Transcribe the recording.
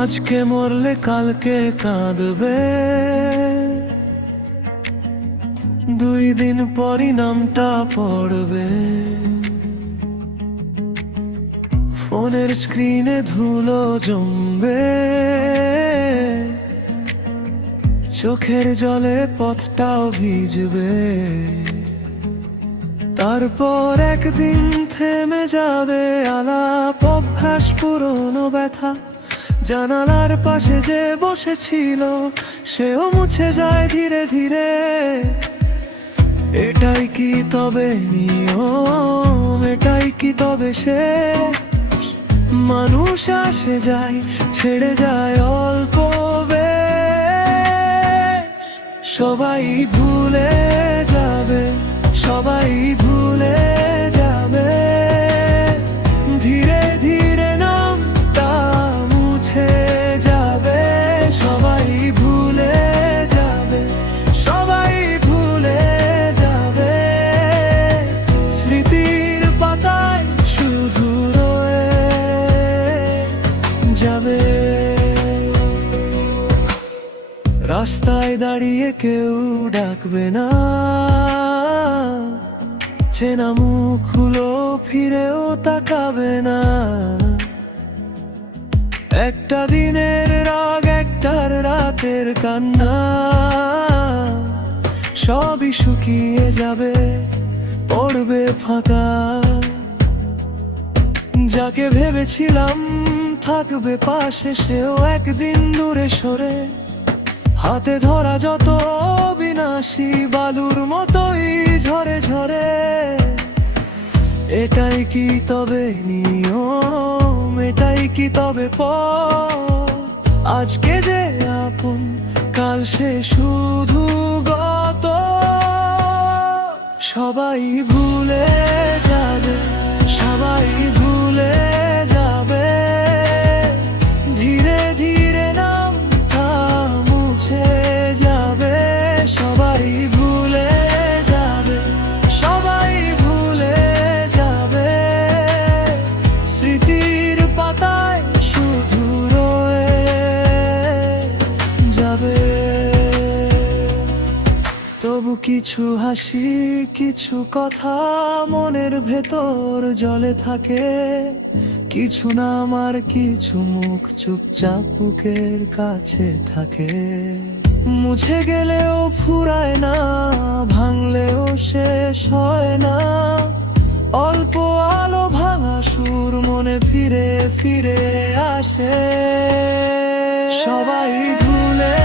আজকে মরলে কালকে কাঁদবে, 2 দিন পরই নামটা পড়বে। ফোনের স্ক্রিনে ধুলো জমবে, চোখের জলে পথটাও ভিজবে। তারপর একদিন থেমে যাবে আলাপ, অভ্যাস, পুরনো ব্যথা। জানালার পাশে যে বসেছিল সেও মুছে যায় ধীরে ধীরে। এটাই কি তবে নিয়ম? এটাই কি তবে শেষ? মানুষ আসে যায়, ছেড়ে যায় অল্প বেশ। সবাই ভুলে যাবে, সবাই ভুলে যাবে, ধীরে ধীরে নামটা মুছে যাবে। সবাই ভুলে যাবে, সবাই ভুলে যাবে, স্মৃতির পাতায় শুধু রয়ে যাবে। রাস্তায় দাঁড়িয়ে কেউ ডাকবে না, চেনা মুখগুলো ফিরেও তাকাবে না। একটা দিনের রাগ, একটার রাতের কান্না, সবই শুকিয়ে যাবে, পড়বে ফাঁকা। যাকে ভেবেছিলাম থাকবে পাশে, সেও একদিন দূরে সরে। হাতে ধরা যত বিনাশী বালুর মতোই ঝরে ঝরে। এটাই কি তবে নিয়ম? এটাই কি তবে পথ? আজকে যে আপন, কাল সে শুধু গত। সবাই ভুলে যাবে, সবাই ভুলে যাবে, ধীরে ধীরে নামটা মুছে যাবে। সবাই ভুলে যাবে, সবাই ভুলে যাবে, স্মৃতির পাতায় শুধু রয়ে যাবে। তবু কিছু হাসি, কিছু কথা মনের ভেতর জলে থাকে। কিছু নাম আর কিছু মুখ চুপচাপ বুকের কাছে থাকে। মুছে গেলেও ফুরায় না, ভাঙলেও শেষ হয় না। অল্প আলো ভাঙা সুর মনে ফিরে ফিরে আসে। সবাই ভুলে